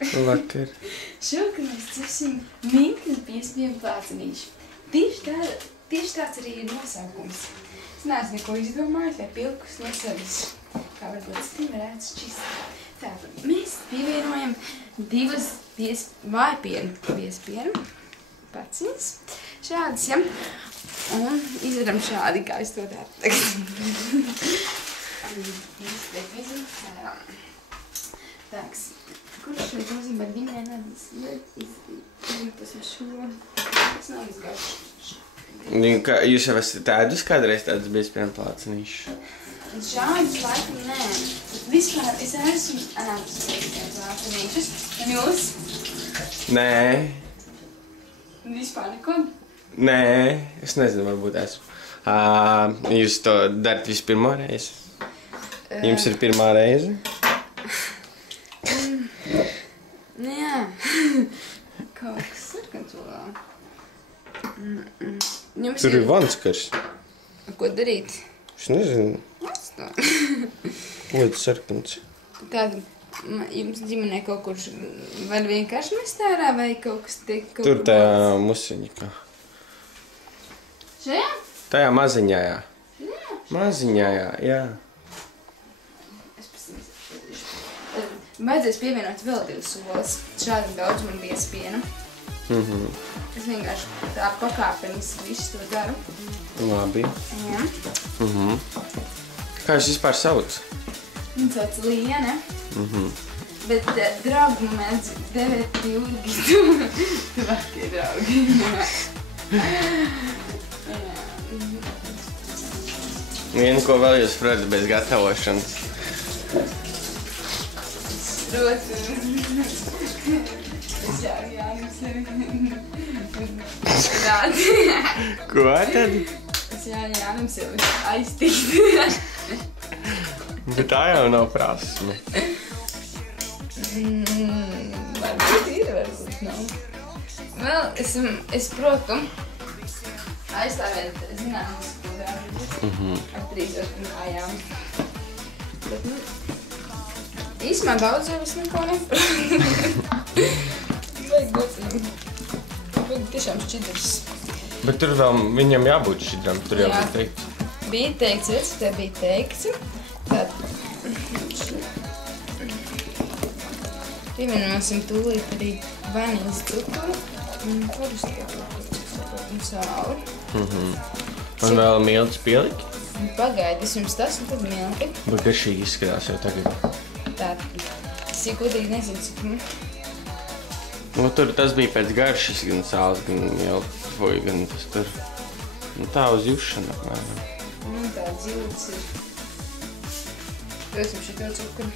Vakar. Šovakar mēs cepsim minkļu piespiedu plācenīšu. Tieši tāds arī ir nosaukums. Es neesmu neko izdomājis, vai pilkus nesavis. Kā varbūt stīm varētu šķist. Tātad mēs pievienojam 2 vājpienu piespienu paciņas. Šādas, ja? Un izdaram šādi, kā es to tādu tagad. Tāks. Kurš šeit nozīmē viņai izdarītas šo? Tas nav izgājuši. Jūs jau esat tādus kādreiz tādas biespienu plācenīšas? Šādas laikam nē. Vispār es esmu ēdus biespienu plācenīšas. Un jūs? Nē. Vispār neko? Nē, es nezinu, varbūt esmu. Jūs to darat vispirmo reizi? Jums ir pirmā reize? Nu jā. Kaut kas sarkans vēl. Tur ir vanskars. Ko darīt? Es nezinu. Atstā. Ļoti sarkans. Tāda, jums ģimenē kaut kurš var vienkārši mest ārā vai kaut kas tiek kaut Tur tajā musiņikā. Šajā? Tajā maziņā, jā. Maziņā, jā. Vajadzēs pievienot vēl 2 solas. Šādam daudz man biespiena. Es vienkārši tā pakāpeniski visu to daru. Labi. Jā. Kā jūs vispār sauc? Viņa sauc Liene. Bet draugi man mēdz devēt Jurgi. Tuvākie draugi. Vienu, ko vēl jūs protat bez gatavošanas? Protams. Es Jānim sevi rādi. Ko tad? Es Jānim sevi aiztikt. Bet tā jau nav prasme. Varbūt ir, varbūt nav. Vēl es protu aizstāvēt zināmas skudāžas ar 3 kājām. Bet, īsumā daudz jau es neko neprotu. Vajag tiešām šķidrs. Bet tur vēl viņam jābūt šķidram, tur jau bija teikts. Bija teikts, receptē bija teikts. Tad pievienosim tūlīt arī vanīļas cukuru un sāli. Un vēl miltus pieliki? Pagaidi, es jums tas un tad milti. Bet garšīgi izskatās jau tagad. Tā, es godīgi nezinu, cik Nu, tur tas bija pēc garšas, gan sāls, gan miltus, gan tas tur. Nu, tā uz jušana, apmēram. Man tā dzīves ir. Dosim šito cukuru.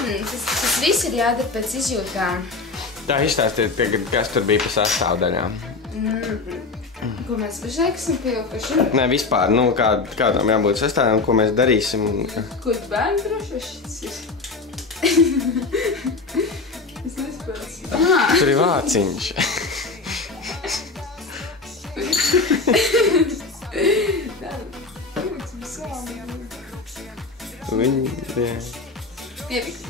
Tas viss ir jādara pēc izjūtām. Tā izstāstiet, kas tur bija pa sastāvdaļām. Ko mēs pašlaik esam pievilkuši? Nē, vispār, nu, kādām jābūt sastāvdaļām, ko mēs darīsim. Ko tu bērnu droši vai šis ir? Es nespēc. Tur ir vāciņš. Pievilksim sāli. Pievilksim.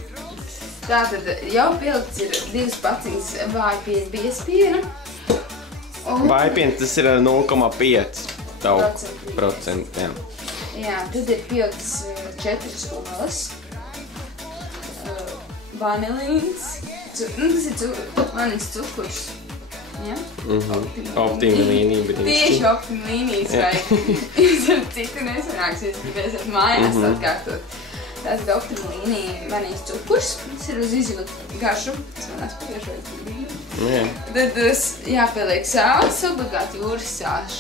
Tātad jau pielikts ir 2 paciņas vājpiena biespiena. Vājpiens tas ir 0,5%. Jā. Jā, tad ir pielikts 4 olas. Vanilīns. Tas ir vanīļas cukurs. Ja? Optima līnija, bet tieši optima līnijas vai citu nesanāks, ja gribēsiet mājās atkārtot. Tātad optima līnija vanīļas cukurs. Tas ir uz izjūtu garšu. Tas man atspējušais bija. Tad jāpieliek sāls, obligāti jūras sāls.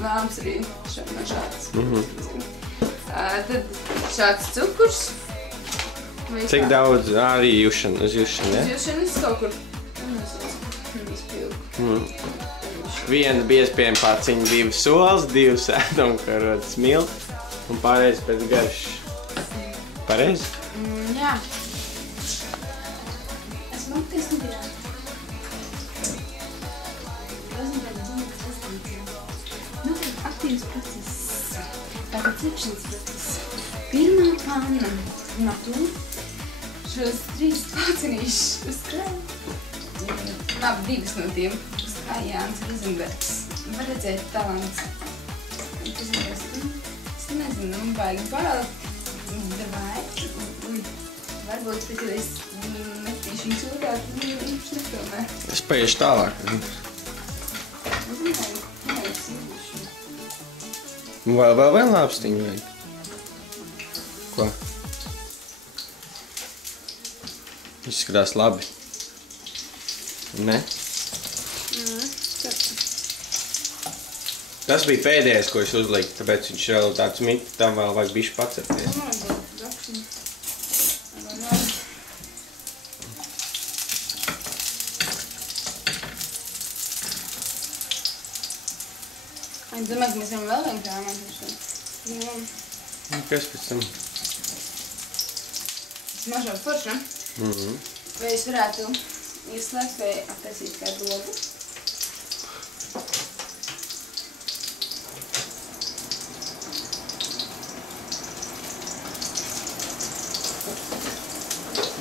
Vēlams arī no šāds. Tad šāds cukurs. Cik daudz arī jušana, uz jušana, ja? Uz jušanas kaut kur. Viena biespiena paciņa, 2 solas, 2 sēdomkarotas milti un pārējais pēc garšas. Pareizi? Jā. Es mākties nedirāt. Aktīvs process. Tātad cepšanas process. Pirmā panna. Matu. Šos 3 plācenīšus uzkrāju. Labi, 2 no tiem uzkrāja Jānis Rozenbergs. Var redzēt talants. Es nezinu, vajag vēl. Davai. Varbūt, kad es metīšu viņus ūdāt, viņš nefilmē. Es paiešu tālāk. Vēl lāpstiņu vajag. Ko? Izskatās labi. Ne? Tas bija pēdējais, ko es uzliku, tāpēc viņš vēl tāds miti, tam vēl vajag bišķi pacepties. Es domāju, ka mēs varam vēl vien krāmēt. Kas pēc tam? Smažo foršu. Vai es varētu ieslēgt vai attaisīt kādu logu?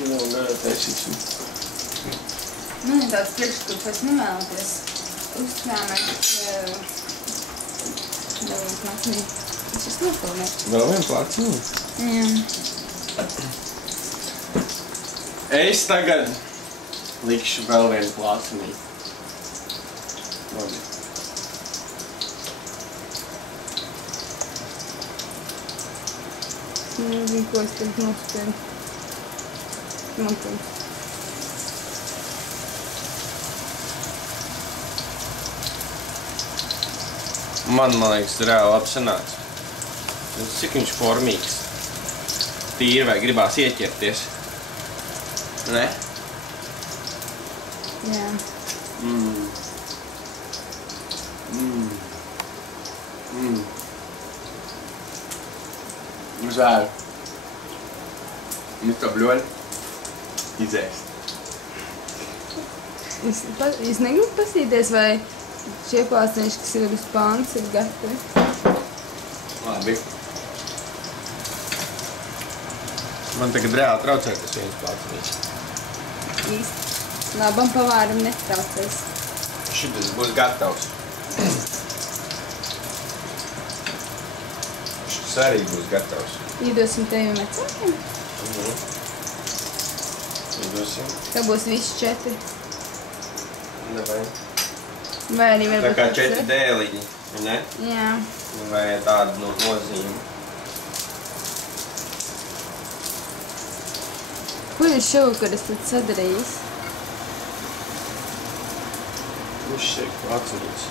Jā, varētu taisīsim. Man ir tāds priekšskats, ko es nevēlaties uzkrāmēt. Plācenī. Es jūs nofilmēt. Vēl vien plācenī? Jā. Es tagad likšu vēl vienu plācenī. Labi. Es nezinu, ko es tagad nospēju. Montēt. Man liekas, reāli labi sanāca. Cik viņš formīgs. Tīri vai gribās ieķerties. Ne? Jā. Žēl. Mēs to bļoļi izēst. Es negribu pasīties, vai šie plācenīši, kas ir uz pāns, ir gatavi. Labi. Man tagad reāli traucē tas viens plācenīši. Īsti. Labam pavāram netraucēs. Šitas būs gatavs. Šitas arī būs gatavs. Iedosim tevim vecākiem? Iedosim. Tā būs visi 4. Davai. Vai arī Tā varbūt kā 4 dēliņi, ne? Jā. Vai tāda nozīme. Ko jūs šovakar esat sadarījis? Viņš šeit atcerīts.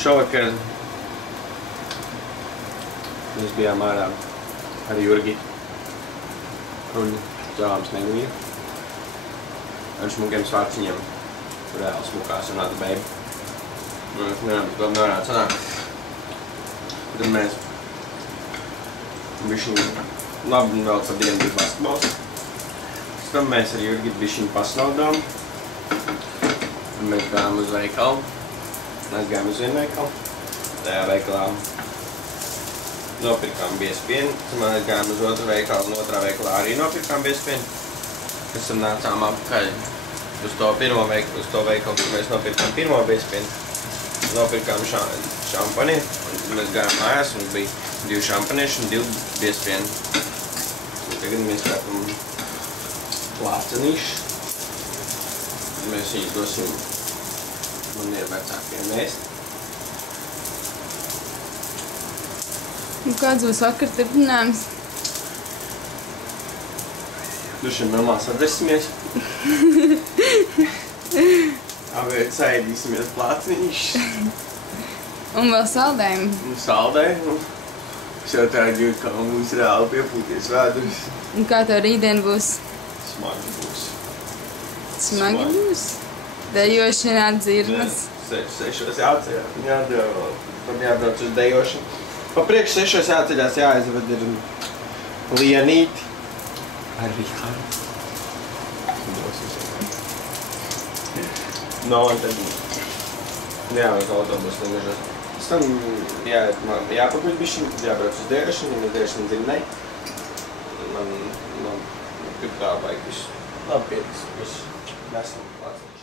Šovakar mēs bijām ārā ar Jurgi un cēlām Snegliju. Ar šmukiem svārciņiem, kur reāli smukās un nāca beibi. Mēs nevarētu sanākt. Tad mēs bišķiņ labi vēl par dienu bija basketbols. Pēc tam mēs ar Jurgi bišķiņ pasnaudām. Un mēs gājām uz veikalu. Mēs gājām uz vienu veikalu. Tajā veikalā nopirkām biespienu. Tad mēs gājām uz otru veikalu un otrā veikalā arī nopirkām biespienu. Pēc tam nācām apakaļ uz to pirmo veikalu, kur mēs nopirkām pirmo biespienu. Nopirkām šampani. Un mēs gājām mājās un bija 2 šampanieši un 2 biespieni. Tagad mēs kāpam plācenīši. Mēs viņus dosim maniem vecākiem ēst. Un kāds būs vakar turpinājums? Dušiem mamā sadresimies. Abi saēdīsimies plācenīšus. Un vēl saldējumi. Un saldējumu. Es jau tā jūtu, kā mums reāli piepūties vēdurs. Un kā tev rītdien būs? Smagi būs. Smagi būs? Dejošanā dzirnas. 6 jāceļās. Tad jābrauc uz dejošanu. Pa priekš 6 jāceļās jāaizved ir Lienīti. Ar Rihardu. No, un tad Jā, uz autobusu nomežos. Pēc tam jāpaguļ bišķiņ, jābrauc uz dērašanu, ja mēs dērašanu dzimnei. Man grib tā vajag visu. Labi, pietiks, visu. Esam klāts.